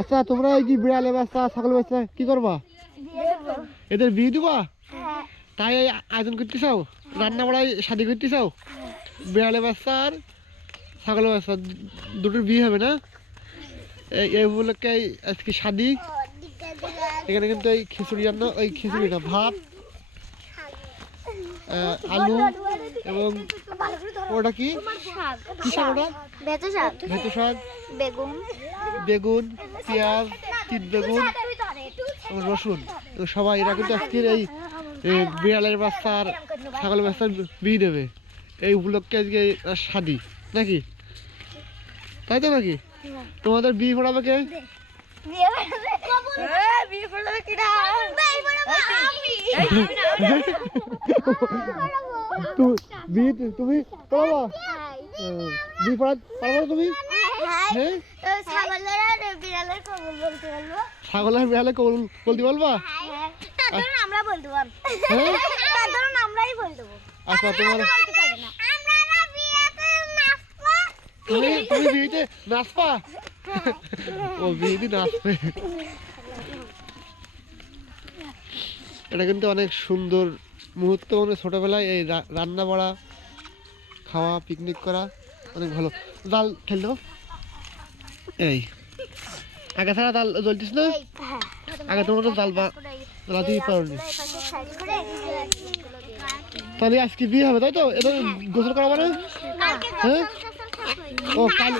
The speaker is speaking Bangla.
আচ্ছা তোমরা এই যে বিড়ালে বাচ্চা ছাগল বাচ্চা কি করবা? এদের বিয়ে দিবা? তাই আয়োজন করতে চাও? রান্না বাড়ায় শাদি করতে চাও? বিড়ালে বাচ্চা আর ছাগল বাচ্চা দুটোর বিয়ে হবে না? এই উপলক্ষে আজকে শাদি। এখানে কিন্তু এই খিচুড়ি রান্না, ওই খিচুড়ি না ভাত, আলু এবং ওটা কি কি শাক? ওটা ভেতো শাক, বেগুন, পেঁয়াজ, তিত বেগুন, রসুন। সবাই এরা কিন্তু আজকের এই বিড়ালের বাচ্চা আর ছাগলের বাচ্চার বিয়ে দেবে। এই উপলক্ষে আজকে শাদি নাকি? তাই তো নাকি? তোমাদের বিয়ে পড়াবে কে? তুমি পড়াবা? বিয়ে পড়াতে পারবো তুমি? ছাগলের বিড়ালে বলতে বলবা? আচ্ছা তোমার তুমি বিয়েতে নাচবা? ও বিয়েতে নাচবে। এটা কিন্তু অনেক সুন্দর মুহূর্ত, মানে ছোটবেলায় এই রান্না বাড়া, খাওয়া, পিকনিক করা অনেক ভালো। জাল ঠেল দেবো। এই আগে ছাড়া জাল জ্বলতিস না? আগে তোমার তো জাল জ্বালাতেই পারোনি। তাহলে আজকে বিয়ে হবে তাই তো? এটা গোসল করাবো না? হ্যাঁ, ও কাল